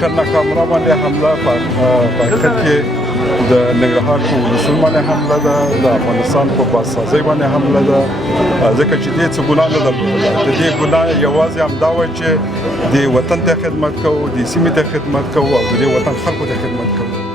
کرنه کامرا باندې حمله په حقیقت کې د ننګرهار په ولسونو باندې حمله ده د افغانستان په بازسازۍ باندې حمله ده ځکه چې دې څه ګناه نه درلوده د دې ګناه یوازې همدا وه چې د وطن ته خدمت کوو د سیمې ته خدمت کوو او د دې وطن خلکو ته خدمت کوو